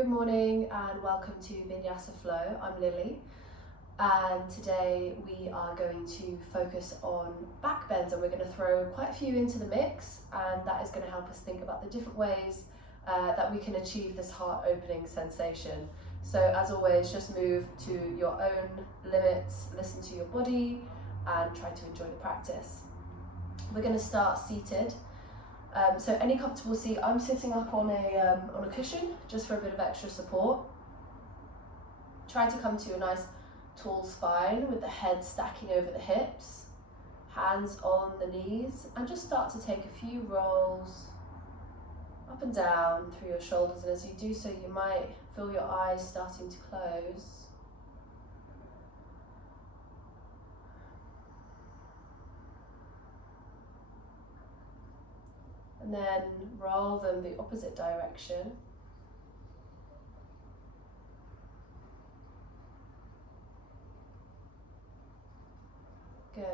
Good morning and welcome to Vinyasa Flow. I'm Lily and today we are going to focus on backbends, and we're going to throw quite a few into the mix, and that is going to help us think about the different ways that we can achieve this heart opening sensation. So as always, just move to your own limits, listen to your body and try to enjoy the practice. We're going to start seated. So any comfortable seat. I'm sitting up on a cushion just for a bit of extra support. Try to come to a nice tall spine with the head stacking over the hips, hands on the knees, and just start to take a few rolls up and down through your shoulders. And as you do so, you might feel your eyes starting to close. And then roll them the opposite direction. Good.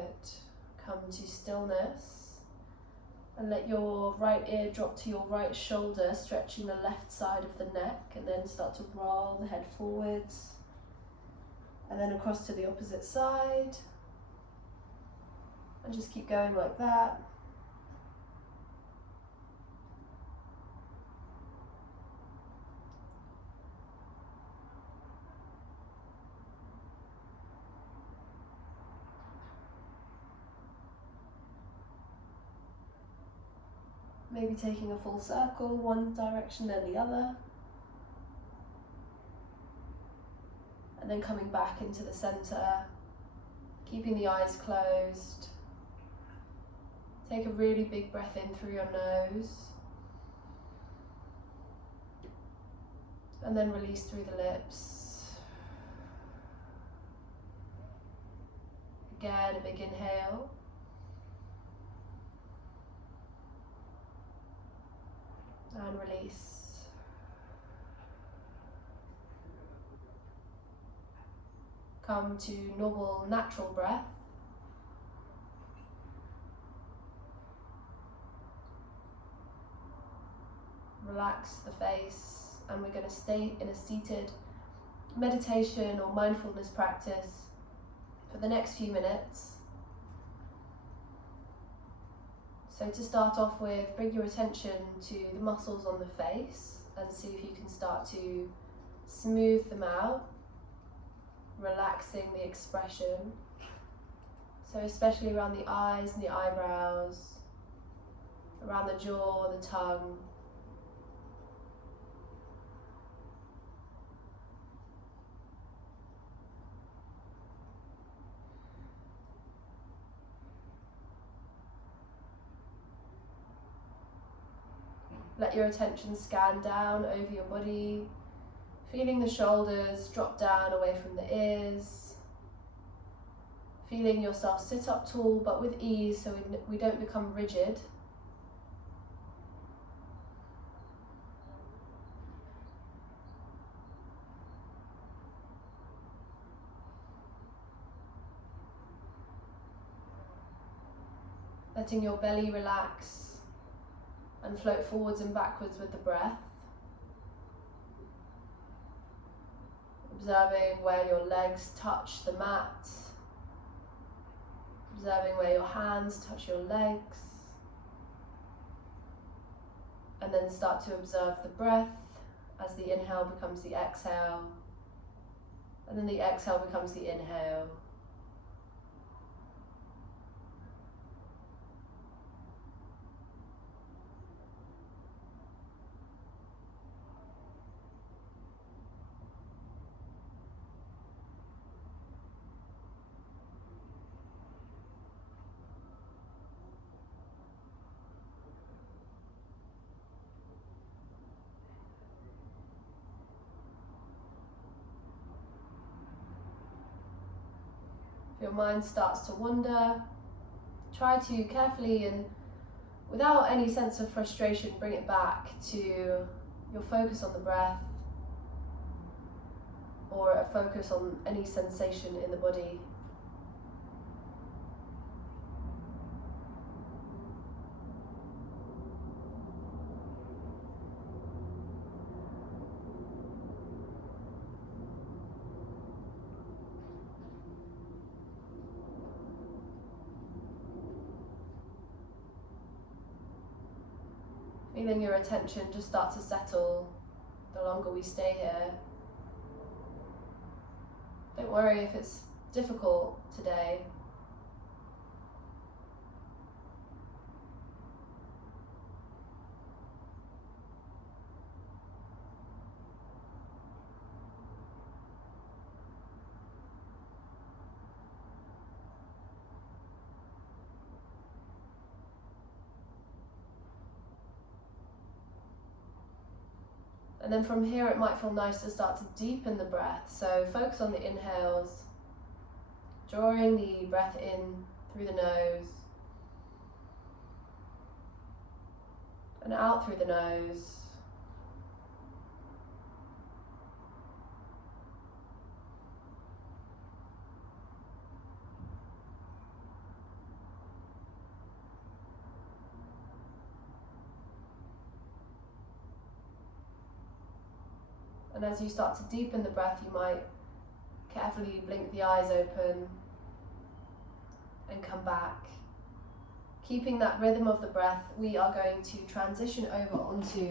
Come to stillness and let your right ear drop to your right shoulder, stretching the left side of the neck, and then start to roll the head forwards and then across to the opposite side, and just keep going like that. Maybe taking a full circle, one direction then the other. And then coming back into the center, keeping the eyes closed. Take a really big breath in through your nose. And then release through the lips. Again, a big inhale. And release. Come to normal, natural breath. Relax the face, and we're going to stay in a seated meditation or mindfulness practice for the next few minutes. So to start off with, bring your attention to the muscles on the face and see if you can start to smooth them out, relaxing the expression. So especially around the eyes and the eyebrows, around the jaw, the tongue. Let your attention scan down over your body, feeling the shoulders drop down away from the ears, feeling yourself sit up tall but with ease so we don't become rigid. Letting your belly relax and float forwards and backwards with the breath. Observing where your legs touch the mat. Observing where your hands touch your legs. And then start to observe the breath as the inhale becomes the exhale. And then the exhale becomes the inhale. If your mind starts to wander, try to carefully and without any sense of frustration bring it back to your focus on the breath, or a focus on any sensation in the body. Feeling your attention just start to settle the longer we stay here. Don't worry if it's difficult today. And then from here it might feel nice to start to deepen the breath. So focus on the inhales, drawing the breath in through the nose and out through the nose. And as you start to deepen the breath, you might carefully blink the eyes open and come back. Keeping that rhythm of the breath, we are going to transition over onto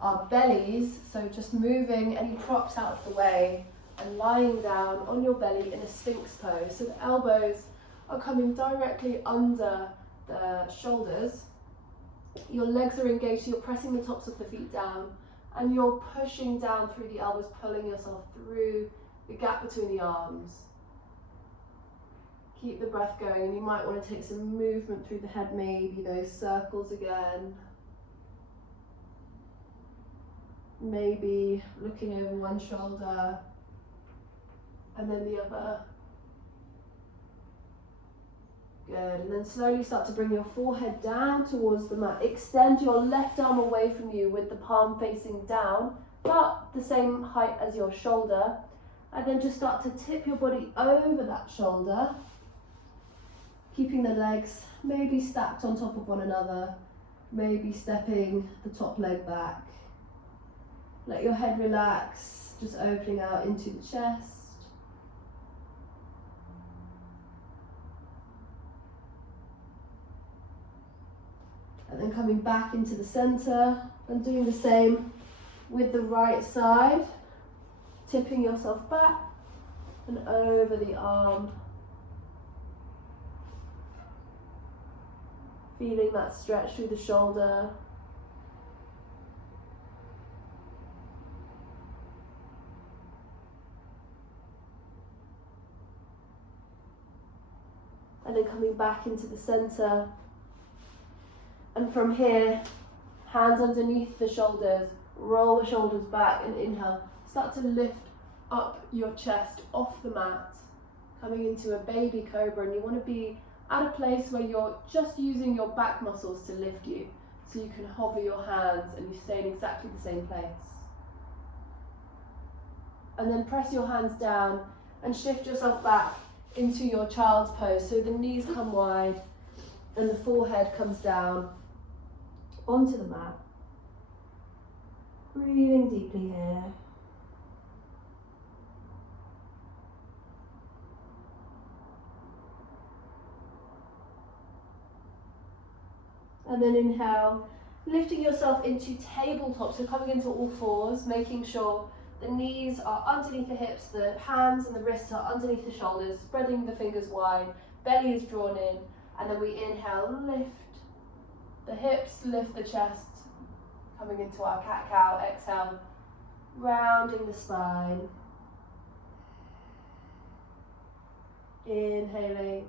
our bellies. So just moving any props out of the way and lying down on your belly in a sphinx pose. So the elbows are coming directly under the shoulders. Your legs are engaged, so you're pressing the tops of the feet down. And you're pushing down through the elbows, pulling yourself through the gap between the arms. Keep the breath going, and you might want to take some movement through the head, maybe those circles again. Maybe looking over one shoulder and then the other. Good, and then slowly start to bring your forehead down towards the mat. Extend your left arm away from you with the palm facing down, but the same height as your shoulder. And then just start to tip your body over that shoulder, keeping the legs maybe stacked on top of one another, maybe stepping the top leg back. Let your head relax, just opening out into the chest. And then coming back into the center and doing the same with the right side, tipping yourself back and over the arm. Feeling that stretch through the shoulder. And then coming back into the center. And from here, hands underneath the shoulders, roll the shoulders back and inhale. Start to lift up your chest off the mat, coming into a baby cobra, and you want to be at a place where you're just using your back muscles to lift you, so you can hover your hands and you stay in exactly the same place. And then press your hands down and shift yourself back into your child's pose, so the knees come wide and the forehead comes down onto the mat. Breathing deeply here. And then inhale, lifting yourself into tabletop, so coming into all fours, making sure the knees are underneath the hips, the hands and the wrists are underneath the shoulders, spreading the fingers wide, belly is drawn in, and then we inhale, lift the hips, lift the chest, coming into our cat-cow. Exhale, rounding the spine. Inhaling.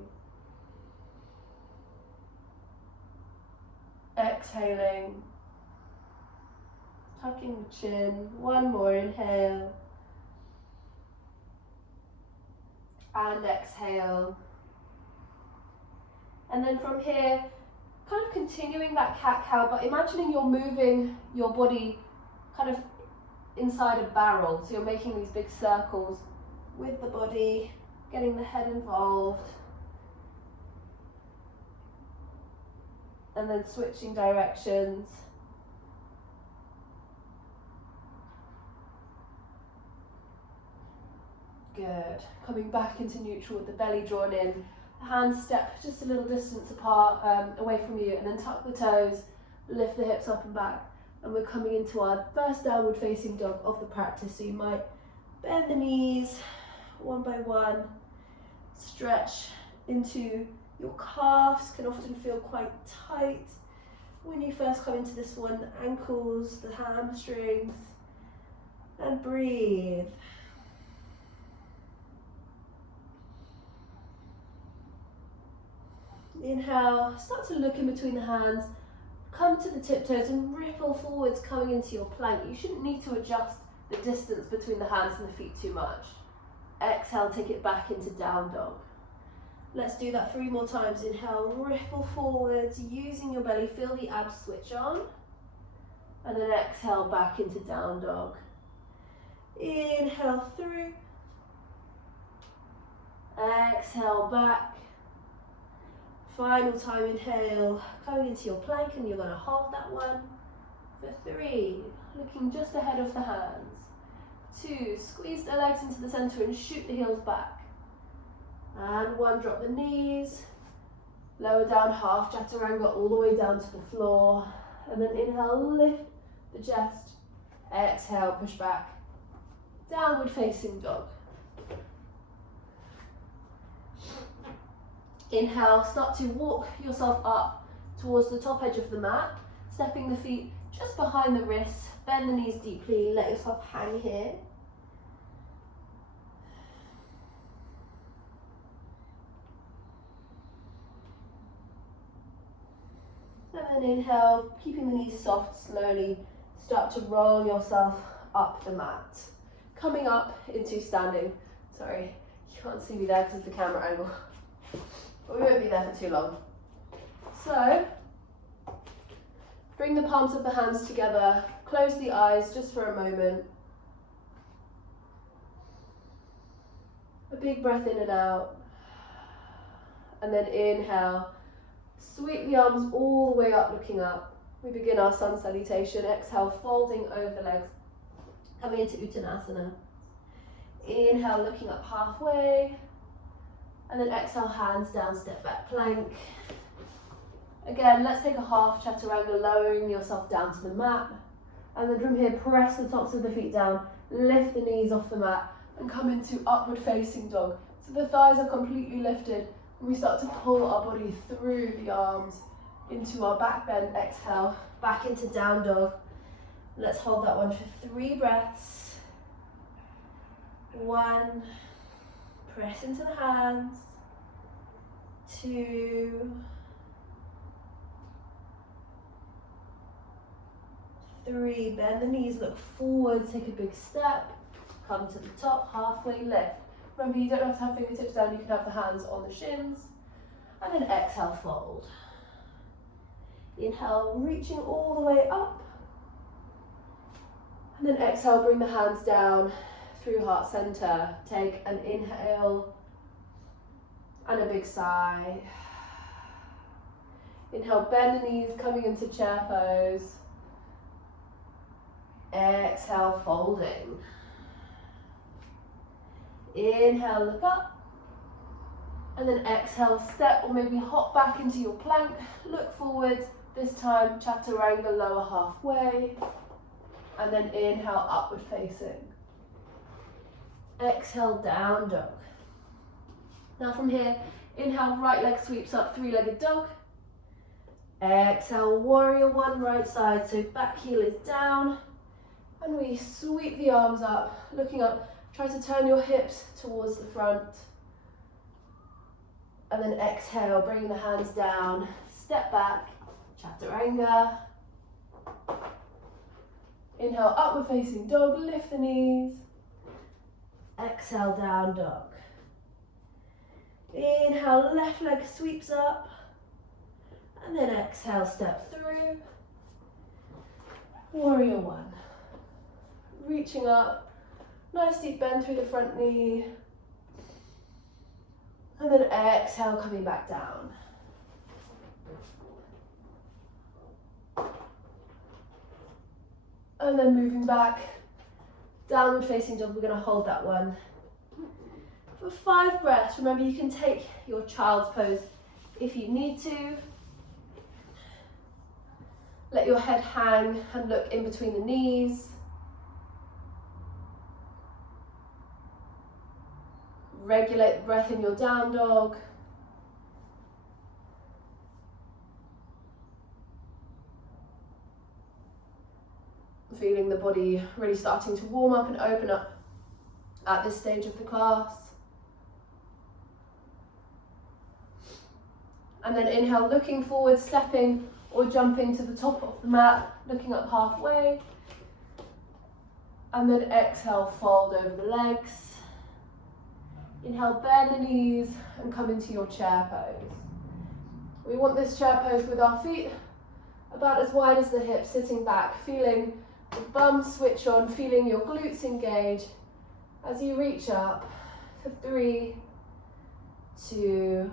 Exhaling. Tucking the chin. One more inhale. And exhale. And then from here, kind of continuing that cat-cow, but imagining you're moving your body kind of inside a barrel. So you're making these big circles with the body, getting the head involved. And then switching directions. Good. Coming back into neutral with the belly drawn in. Hands step just a little distance apart, away from you, and then tuck the toes, lift the hips up and back. And we're coming into our first downward facing dog of the practice. So you might bend the knees one by one, stretch into your calves, can often feel quite tight when you first come into this one, the ankles, the hamstrings, and breathe. Inhale, start to look in between the hands, come to the tiptoes and ripple forwards coming into your plank. You shouldn't need to adjust the distance between the hands and the feet too much. Exhale, take it back into down dog. Let's do that 3 more times. Inhale, ripple forwards, using your belly, feel the abs switch on. And then exhale, back into down dog. Inhale through. Exhale back. Final time, inhale, coming into your plank, and you're going to hold that one for 3, looking just ahead of the hands. 2, squeeze the legs into the center and shoot the heels back. And 1, drop the knees, lower down half chaturanga all the way down to the floor. And then inhale, lift the chest. Exhale, push back. Downward facing dog. Inhale, start to walk yourself up towards the top edge of the mat, stepping the feet just behind the wrists, bend the knees deeply, let yourself hang here. And then inhale, keeping the knees soft, slowly start to roll yourself up the mat. Coming up into standing. Sorry, you can't see me there because of the camera angle. But we won't be there for too long. So, bring the palms of the hands together, close the eyes just for a moment. A big breath in and out. And then inhale, sweep the arms all the way up, looking up. We begin our sun salutation. Exhale, folding over the legs, coming into Uttanasana. Inhale, looking up halfway. And then exhale, hands down, step back, plank. Again, let's take a half chaturanga, lowering yourself down to the mat. And then from here, press the tops of the feet down, lift the knees off the mat, and come into upward facing dog. So the thighs are completely lifted, and we start to pull our body through the arms into our back bend. Exhale, back into down dog. Let's hold that one for 3 breaths. 1, press into the hands. 2, 3, bend the knees, look forward, take a big step, come to the top, halfway lift. Remember, you don't have to have fingertips down, you can have the hands on the shins. And then exhale, fold. Inhale, reaching all the way up. And then exhale, bring the hands down through heart center. Take an inhale and a big sigh. Inhale, bend the knees, coming into chair pose. Exhale, folding. Inhale, look up. And then exhale, step or maybe hop back into your plank. Look forward, this time chaturanga, lower halfway. And then inhale, upward facing. Exhale, down dog. Now from here, inhale, right leg sweeps up, 3-legged dog. Exhale, warrior 1, right side, so back heel is down. And we sweep the arms up, looking up. Try to turn your hips towards the front. And then exhale, bringing the hands down, step back, chaturanga. Inhale, upward facing dog, lift the knees. Exhale, down dog. Inhale, left leg sweeps up. And then exhale, step through. Warrior 1. Reaching up, nice deep bend through the front knee. And then exhale, coming back down. And then moving back, downward facing dog, we're going to hold that one for 5 breaths. Remember, you can take your child's pose if you need to. Let your head hang and look in between the knees. Regulate the breath in your down dog. Feeling the body really starting to warm up and open up at this stage of the class. And then inhale, looking forward, stepping or jumping to the top of the mat, looking up halfway. And then exhale, fold over the legs. Inhale, bend the knees and come into your chair pose. We want this chair pose with our feet about as wide as the hips, sitting back, feeling the bum switch on, feeling your glutes engage as you reach up for 3, 2,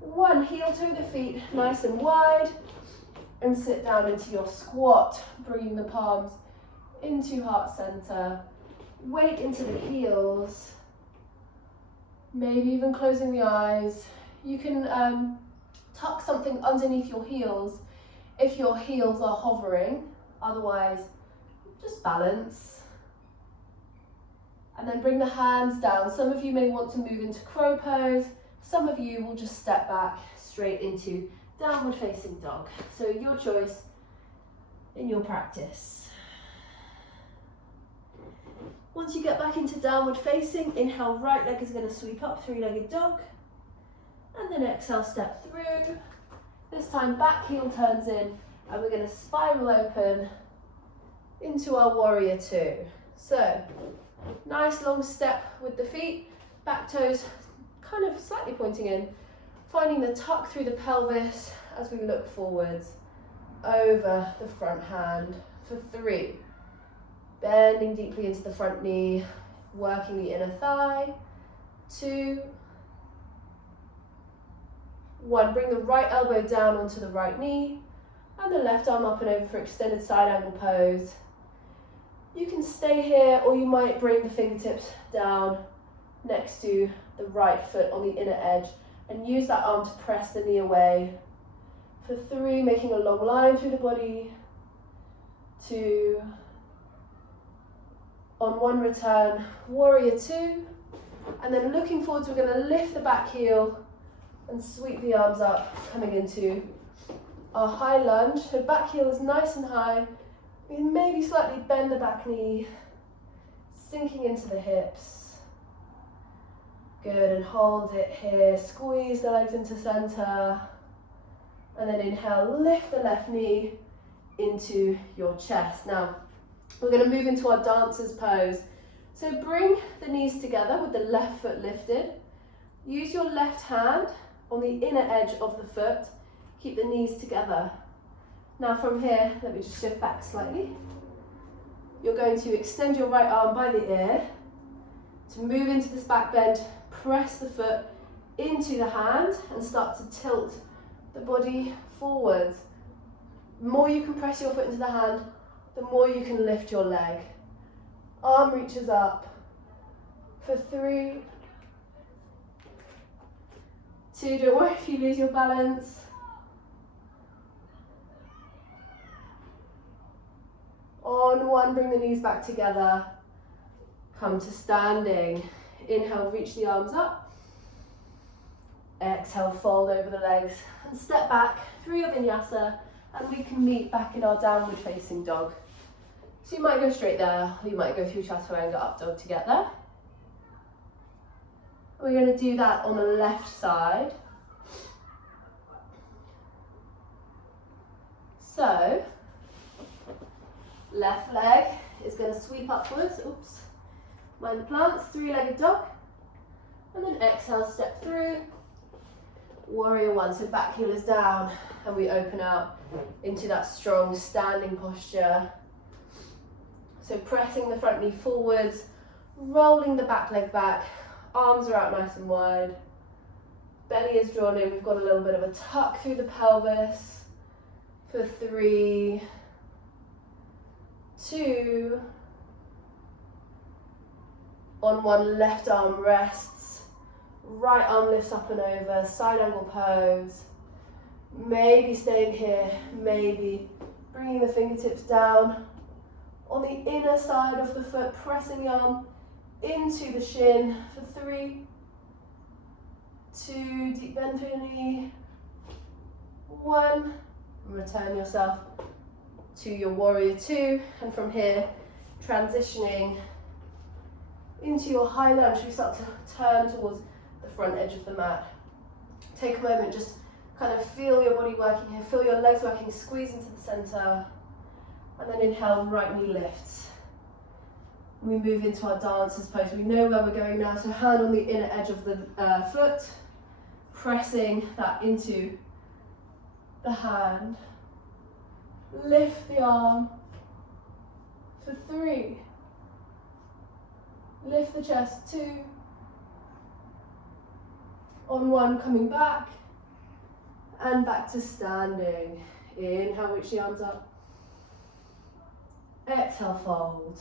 1. Heel toe the feet nice and wide and sit down into your squat, bringing the palms into heart center, weight into the heels, maybe even closing the eyes. You can tuck something underneath your heels if your heels are hovering. Otherwise, just balance. And then bring the hands down. Some of you may want to move into crow pose. Some of you will just step back straight into downward facing dog. So your choice in your practice. Once you get back into downward facing, inhale, right leg is going to sweep up, 3-legged dog. And then exhale, step through. This time back heel turns in. And we're going to spiral open into our warrior 2. So, nice long step with the feet, back toes kind of slightly pointing in, finding the tuck through the pelvis as we look forwards over the front hand for 3. Bending deeply into the front knee, working the inner thigh. 2, 1. Bring the right elbow down onto the right knee. And the left arm up and over for extended side angle pose. You can stay here, or you might bring the fingertips down next to the right foot on the inner edge and use that arm to press the knee away. For 3, making a long line through the body. 2, on 1 return, warrior 2. And then looking forwards, we're going to lift the back heel and sweep the arms up, coming into our high lunge. So back heel is nice and high. We can maybe slightly bend the back knee, sinking into the hips. Good, and hold it here. Squeeze the legs into center. And then inhale, lift the left knee into your chest. Now, we're going to move into our dancer's pose. So bring the knees together with the left foot lifted. Use your left hand on the inner edge of the foot. Keep the knees together. Now from here, let me just shift back slightly. You're going to extend your right arm by the ear to move into this back bend, press the foot into the hand and start to tilt the body forwards. The more you can press your foot into the hand, the more you can lift your leg. Arm reaches up for 3, 2, don't worry if you lose your balance. On 1, bring the knees back together. Come to standing. Inhale, reach the arms up. Exhale, fold over the legs and step back through your vinyasa, and we can meet back in our downward facing dog. So you might go straight there, or you might go through chaturanga up dog to get there. We're going to do that on the left side. So, left leg is going to sweep upwards, oops, mind the plants, 3-legged dog, and then exhale, step through, warrior 1, so back heel is down, and we open out into that strong standing posture. So pressing the front knee forwards, rolling the back leg back, arms are out nice and wide, belly is drawn in, we've got a little bit of a tuck through the pelvis, for 3, 2, on 1, left arm rests, right arm lifts up and over, side angle pose. Maybe staying here, maybe bringing the fingertips down on the inner side of the foot, pressing the arm into the shin for 3, 2, deep bend through your knee, 1, return yourself to your warrior 2, and from here, transitioning into your high lunge, we start to turn towards the front edge of the mat. Take a moment, just kind of feel your body working here, feel your legs working, squeeze into the center, and then inhale, right knee lifts. We move into our dancer's pose. We know where we're going now, so hand on the inner edge of the foot, pressing that into the hand. Lift the arm for 3. Lift the chest, 2. On 1, coming back. And back to standing. Inhale, reach the arms up. Exhale, fold.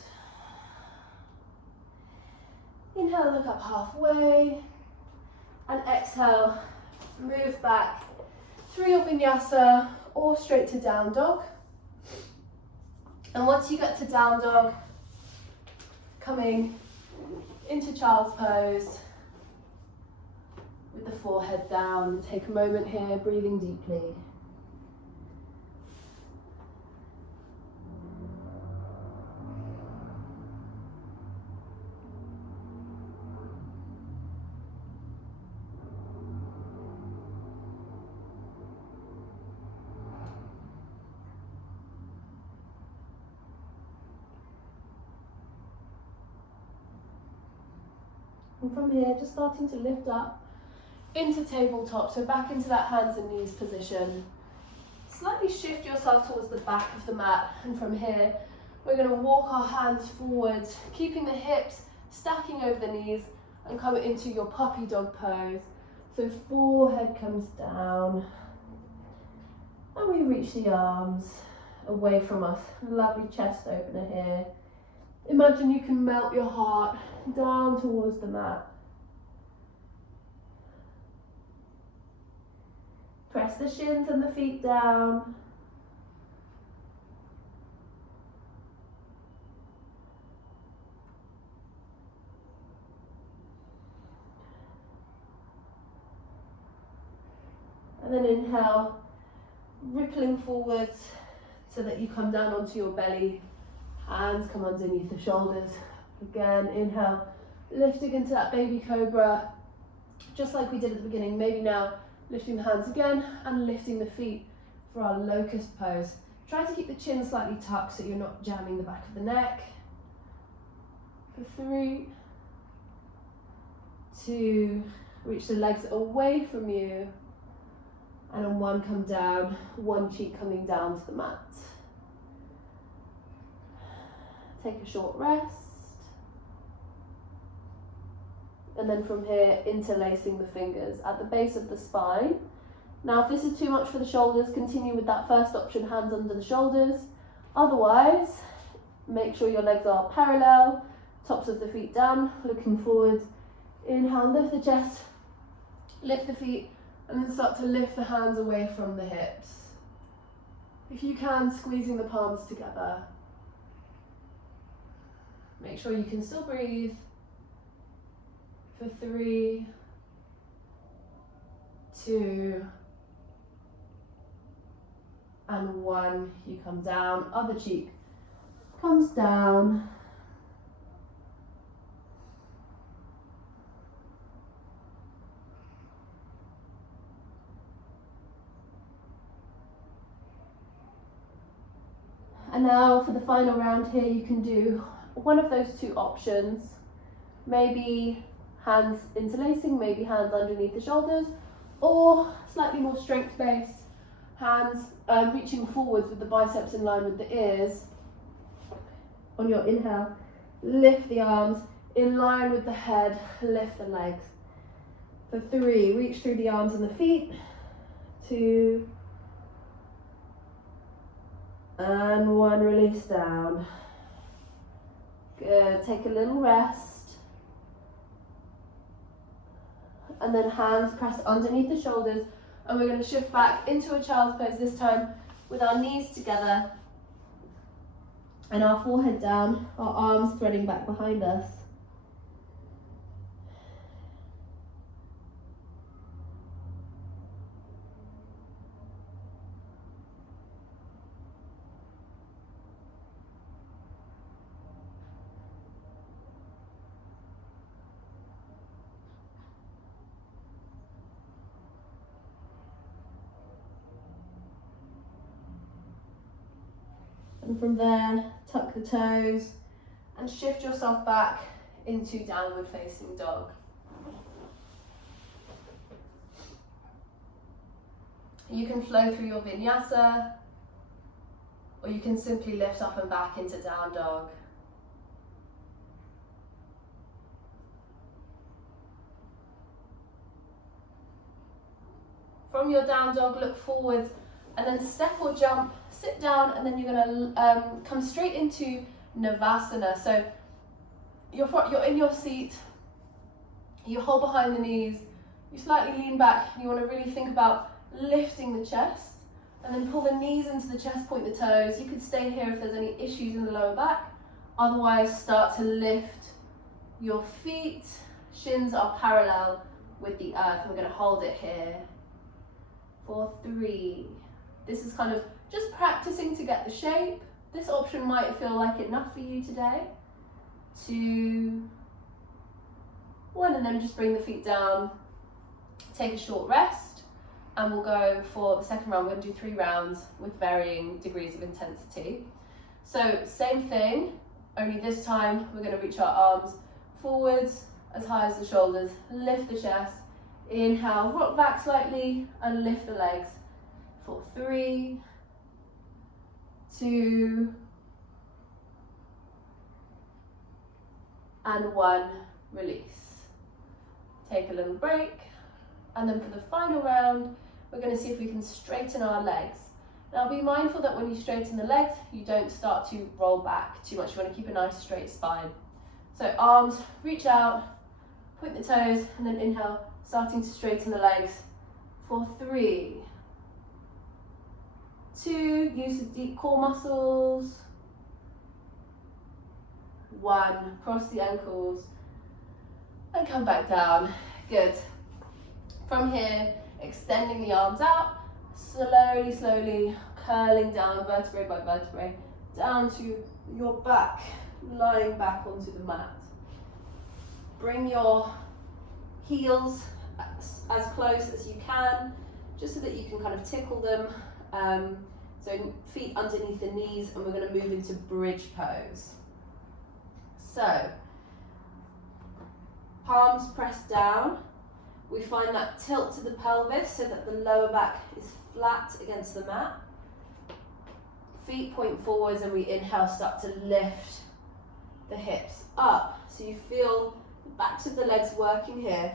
Inhale, look up halfway. And exhale, move back through your vinyasa or straight to down dog. And once you get to down dog, coming into child's pose with the forehead down. Take a moment here, breathing deeply. And from here, just starting to lift up into tabletop, so back into that hands and knees position. Slightly shift yourself towards the back of the mat, and from here, we're going to walk our hands forwards, keeping the hips stacking over the knees, and come into your puppy dog pose. So forehead comes down, and we reach the arms away from us. Lovely chest opener here. Imagine you can melt your heart down towards the mat. Press the shins and the feet down. And then inhale, rippling forwards so that you come down onto your belly. Hands come underneath the shoulders. Again, inhale, lifting into that baby cobra, just like we did at the beginning. Maybe now, lifting the hands again and lifting the feet for our locust pose. Try to keep the chin slightly tucked so you're not jamming the back of the neck. For 3, 2, reach the legs away from you. And on 1, come down, 1 cheek coming down to the mat. Take a short rest. And then from here, interlacing the fingers at the base of the spine. Now, if this is too much for the shoulders, continue with that first option, hands under the shoulders. Otherwise, make sure your legs are parallel, tops of the feet down, looking forward. Inhale, lift the chest, lift the feet, and then start to lift the hands away from the hips. If you can, squeezing the palms together. Make sure you can still breathe. For 3, 2, and 1, you come down, other cheek comes down. And now for the final round here, you can do one of those 2 options. Maybe hands interlacing, maybe hands underneath the shoulders, or slightly more strength-based, hands reaching forwards with the biceps in line with the ears. On your inhale, lift the arms, in line with the head, lift the legs. For 3, reach through the arms and the feet. 2, and 1, release down. Good, take a little rest. And then hands pressed underneath the shoulders, And we're going to shift back into a child's pose this time with our knees together and our forehead down, our arms threading back behind us. And from there, tuck the toes and shift yourself back into downward facing dog. You can flow through your vinyasa, or you can simply lift up and back into down dog. From your down dog, look forwards and then step or jump, sit down, and then you're going to come straight into Navasana. So you're in your seat, you hold behind the knees, you slightly lean back, and you want to really think about lifting the chest, and then pull the knees into the chest, point the toes. You could stay here if there's any issues in the lower back. Otherwise, start to lift your feet. Shins are parallel with the earth. We're going to hold it here for 3. This is kind of just practicing to get the shape. This option might feel like enough for you today. 2, 1, and then just bring the feet down. Take a short rest, and we'll go for the second round. We're going to do 3 rounds with varying degrees of intensity. So same thing, only this time we're going to reach our arms forwards as high as the shoulders, lift the chest, inhale, rock back slightly, and lift the legs for 3, 2, and 1, release. Take a little break, and then for the final round, we're going to see if we can straighten our legs. Now be mindful that when you straighten the legs, you don't start to roll back too much. You want to keep a nice straight spine. So arms, reach out, point the toes, and then inhale, starting to straighten the legs for 3, 2, use the deep core muscles, 1, cross the ankles, and come back down. Good. From here, extending the arms out, slowly curling down vertebrae by vertebrae, down to your back, lying back onto the mat. Bring your heels as close as you can, just so that you can kind of tickle them. So feet underneath the knees, and we're going to move into bridge pose. So, palms pressed down. We find that tilt to the pelvis so that the lower back is flat against the mat. Feet point forwards, and we inhale, start to lift the hips up. So you feel the backs of the legs working here.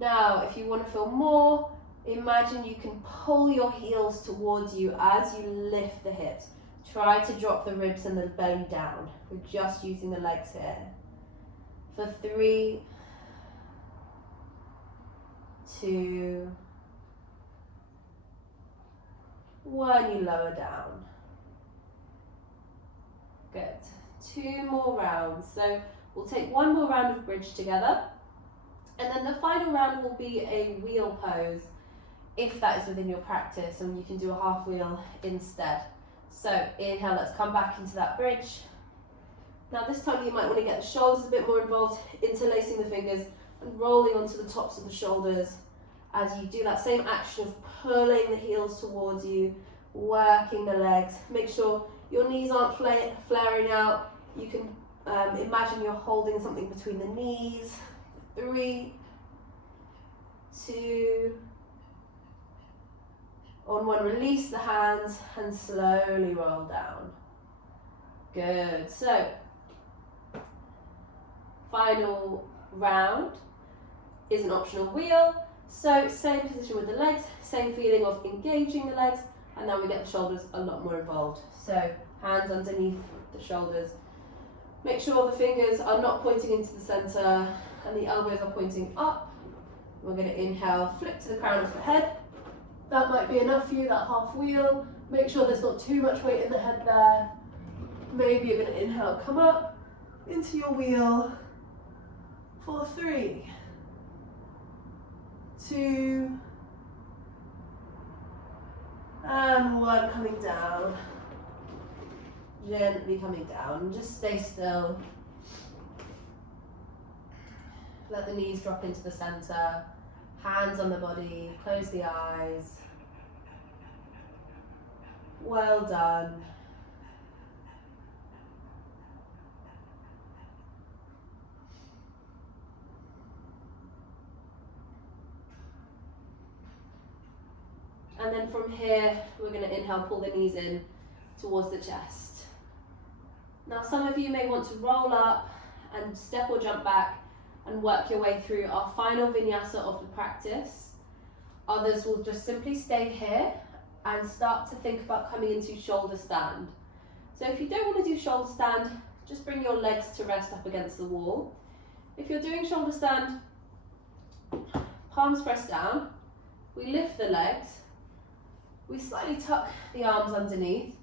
Now, if you want to feel more, imagine you can pull your heels towards you as you lift the hips. Try to drop the ribs and the belly down. We're just using the legs here. For 3, 2, 1, you lower down. Good. 2 more rounds. So we'll take 1 more round of bridge together. And then the final round will be a wheel pose, if that is within your practice, and you can do a half wheel instead. So inhale, let's come back into that bridge. Now this time you might want to get the shoulders a bit more involved, interlacing the fingers and rolling onto the tops of the shoulders as you do that same action of pulling the heels towards you, working the legs. Make sure your knees aren't flaring out. You can imagine you're holding something between the knees. 3, 2, on 1, release the hands and slowly roll down. Good. So, final round is an optional wheel. So, same position with the legs, same feeling of engaging the legs, and now we get the shoulders a lot more involved. So, hands underneath the shoulders. Make sure the fingers are not pointing into the center and the elbows are pointing up. We're going to inhale, flip to the crown of the head, That might be enough for you, that half wheel. Make sure there's not too much weight in the head there. Maybe you're going to inhale, come up into your wheel for 3, 2, and 1, coming down. Gently coming down. Just stay still. Let the knees drop into the center. Hands on the body. Close the eyes. Well done. And then from here, we're going to inhale, pull the knees in towards the chest. Now some of you may want to roll up and step or jump back and work your way through our final vinyasa of the practice. Others will just simply stay here and start to think about coming into shoulder stand. So if you don't want to do shoulder stand, just bring your legs to rest up against the wall. If you're doing shoulder stand, palms press down, we lift the legs, we slightly tuck the arms underneath,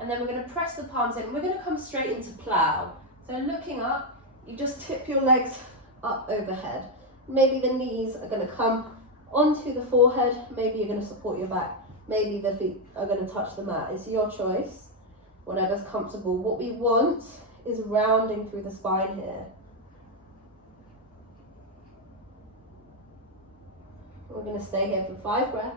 and then we're going to press the palms in. We're going to come straight into plow. So looking up, you just tip your legs up overhead. Maybe the knees are going to come onto the forehead, maybe you're going to support your back, maybe the feet are going to touch the mat. It's your choice, whatever's comfortable. What we want is rounding through the spine here. We're going to stay here for 5 breaths.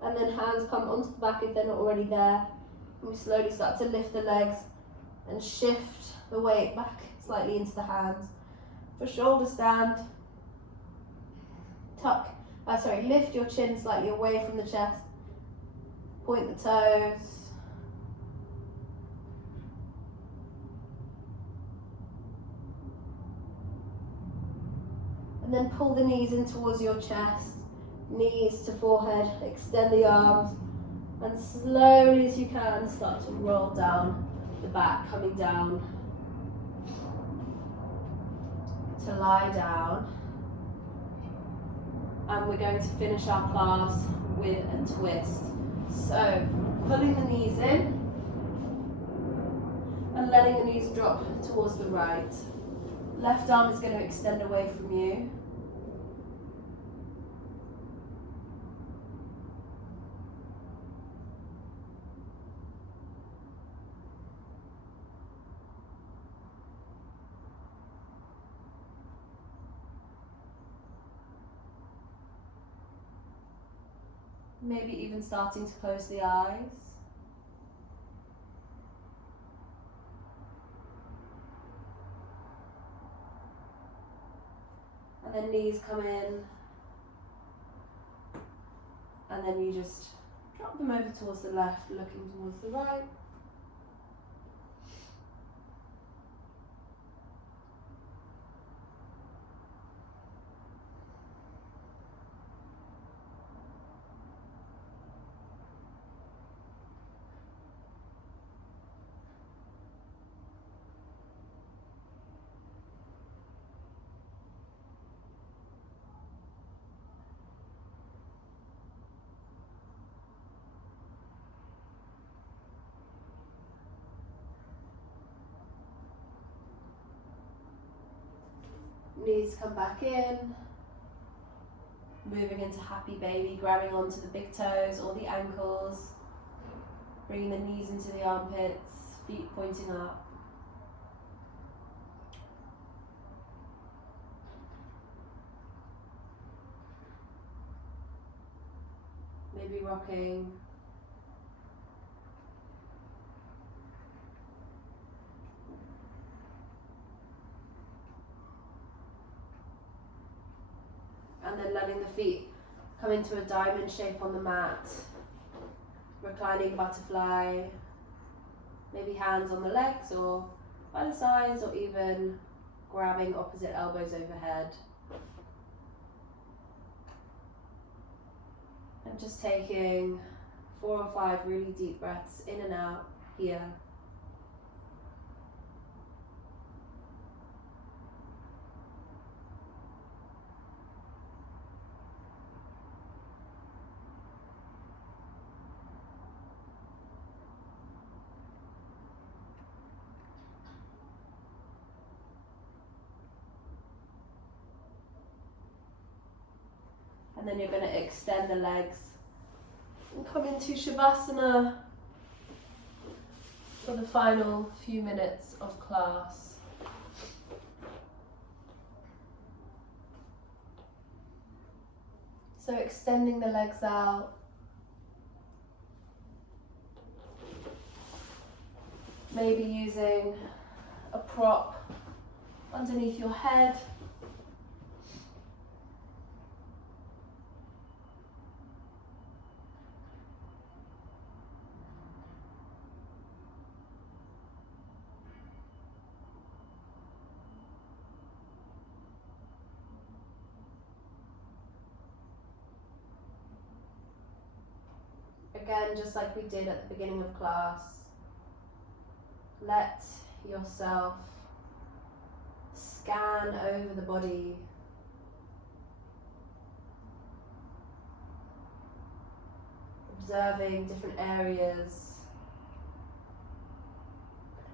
And then hands come onto the back if they're not already there. And we slowly start to lift the legs and shift the weight back slightly into the hands. For shoulder stand, lift your chin slightly away from the chest. Point the toes. And then pull the knees in towards your chest. Knees to forehead, extend the arms, and slowly as you can start to roll down the back, coming down to lie down. And we're going to finish our class with a twist. So pulling the knees in and letting the knees drop towards the right. Left arm is going to extend away from you. Maybe even starting to close the eyes. And then knees come in. And then you just drop them over towards the left, looking towards the right. Knees come back in, moving into happy baby, grabbing onto the big toes or the ankles, bringing the knees into the armpits, feet pointing up. Maybe rocking. And then letting the feet come into a diamond shape on the mat. Reclining butterfly. Maybe hands on the legs or by the sides, or even grabbing opposite elbows overhead. And just taking 4 or 5 really deep breaths in and out here. And then you're going to extend the legs and come into Shavasana for the final few minutes of class. So extending the legs out, maybe using a prop underneath your head. Again, just like we did at the beginning of class, let yourself scan over the body, observing different areas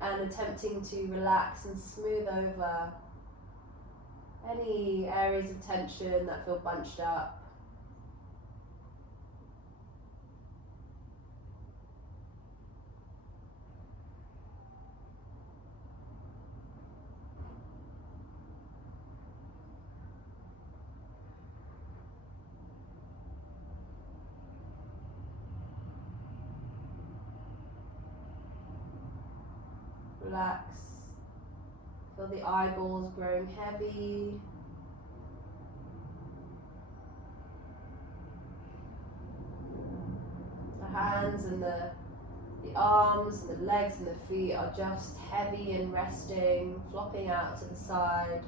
and attempting to relax and smooth over any areas of tension that feel bunched up. Relax. Feel the eyeballs growing heavy. The hands and the arms and the legs and the feet are just heavy and resting, flopping out to the side.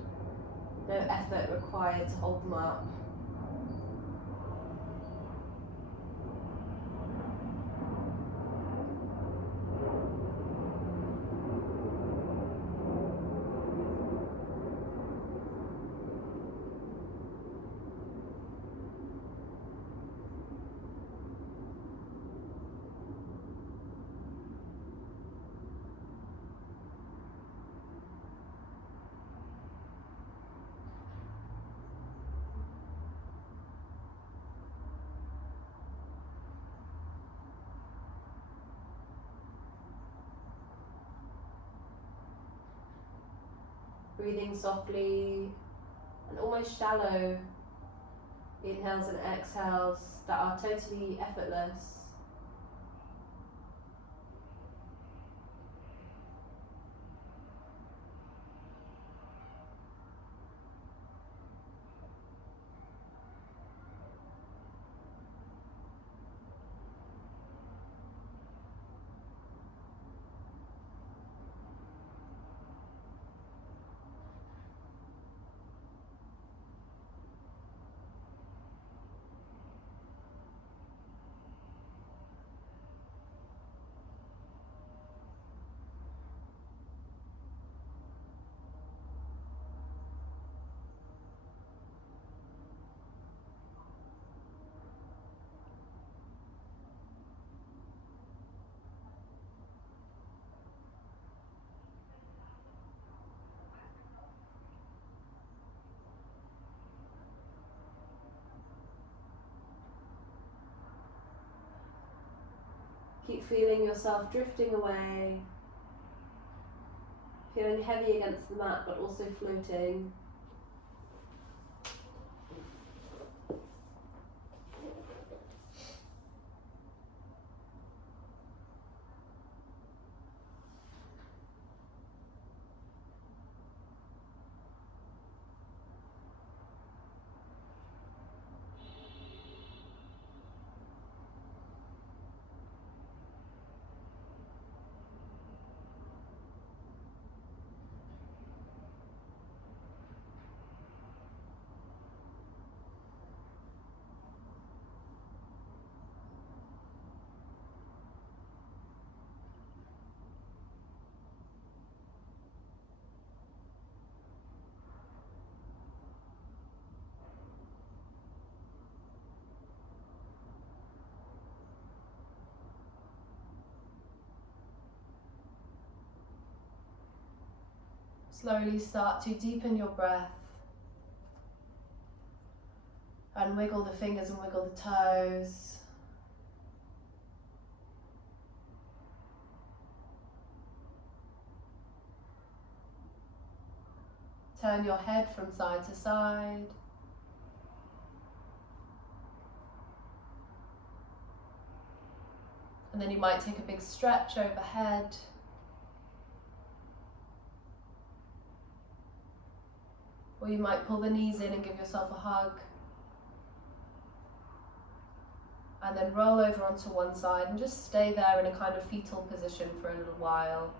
No effort required to hold them up. Breathing softly and almost shallow inhales and exhales that are totally effortless. Keep feeling yourself drifting away, feeling heavy against the mat but also floating. slowly start to deepen your breath and wiggle the fingers and wiggle the toes. Turn your head from side to side. And then you might take a big stretch overhead. Or you might pull the knees in and give yourself a hug. And then roll over onto one side and just stay there in a kind of fetal position for a little while.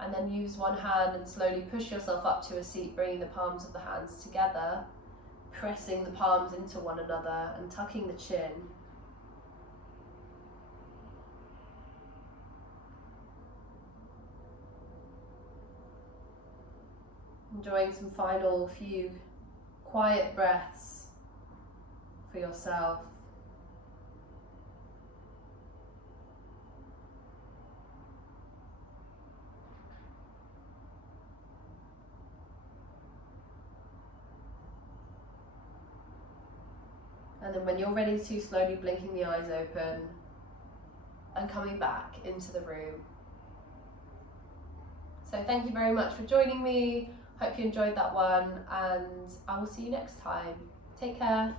And then use one hand and slowly push yourself up to a seat, bringing the palms of the hands together, pressing the palms into one another and tucking the chin. Enjoying some final few quiet breaths for yourself. And then when you're ready to, slowly blinking the eyes open and coming back into the room. So thank you very much for joining me. Hope you enjoyed that one, and I will see you next time. Take care.